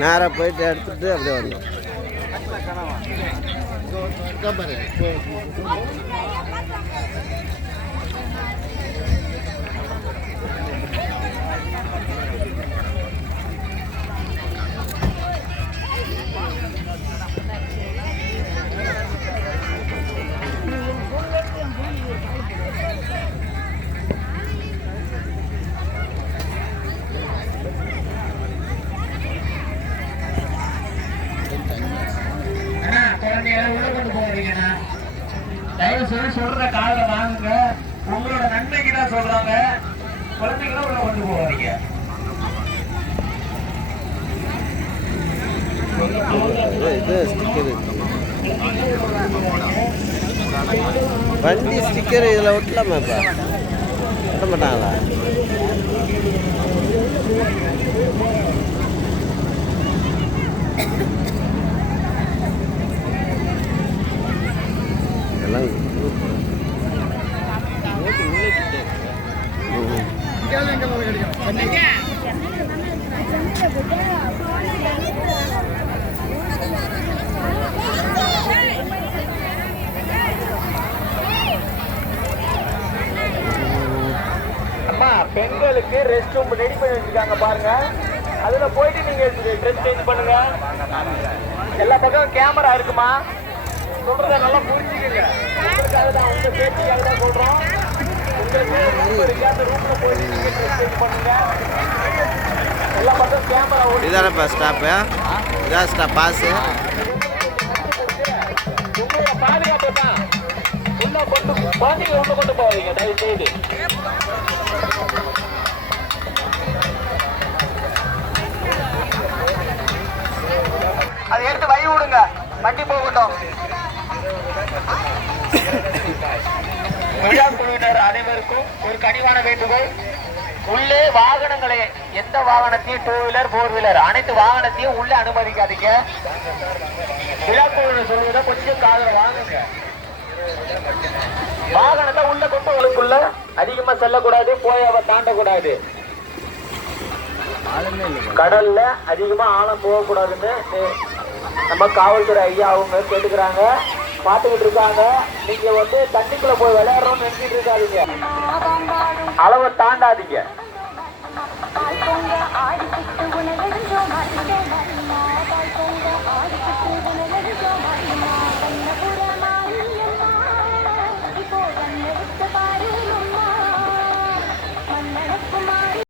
நேராக போயிட்டு எடுத்துட்டு அப்படியே வரணும். தயவு செய்து சொல்ற காலைல வாங்குங்க. உங்களோட நன்மைக்கு தான் சொல்றாங்க. குழந்தைங்களும் உள்ள கொண்டு போவாதீங்க. வண்டி ஸ்டிக்கர் இதில் ஒட்டலாமா? இப்போ ஒட்ட மாட்டாங்களா? அம்மா, பெண்களுக்கு ரெஸ்ட் ரூம் ரெடி பண்ணி வச்சிருக்காங்க பாருங்க. அதுல போயிட்டு நீங்க ட்ரெஸ் சேஞ்ச் பண்ணுங்க. எல்லா பக்கம் கேமரா இருக்குமா? சொல்றத நல்லா புரிஞ்சுக்கங்க. உங்களுக்காக தான், உங்க சேஃப்டிக்காக தான் சொல்றோம். உங்களுக்கு ரூம்ல போயிட்டு நீங்க ட்ரெஸ் சேஞ்ச் பண்ணுங்க. எல்லா பக்கம் கேமரா ஓடி. இதானப்பா ஸ்டாப்பு? இதான் ஸ்டாப் பாஸு. உங்களோட பாதுகாப்பு தான். உள்ள கொண்டு குழந்தைங்க உள்ள கொண்டு போவீங்க தயவு செய்து. அதை எடுத்து வை விடுங்க, வண்டி போகட்டும். விழா குழுவினர் அனைவருக்கும் ஒரு கனிவான வேண்டுகோள். உள்ளே வாகனங்களை, எந்த வாகனத்தையும், டூ வீலர், ஃபோர் வீலர் அனைத்து வாகனத்தையும் உள்ளே அனுமதிக்காதீங்க. விழா குழுவினர் சொல்வதை கொஞ்சம் காதுல வாங்குங்க. வாகனத்தை உள்ள கொண்டுகளுக்குள்ள அதிகமா செல்லக்கூடாது, போய் அவ தாண்டக்கூடாது. கடல்ல அதிகமா ஆழம் போகக்கூடாதுன்னு நம்ம காவல்துறை ஐயா அவங்க கேட்டுக்கிறாங்க, பார்த்துக்கிட்டு இருக்காங்க. நீங்க தண்ணிக்குள்ள போய் விளையாடுறோம்னு நினைச்சிட்டு இருக்காதீங்க, அளவை தாண்டாதீங்க.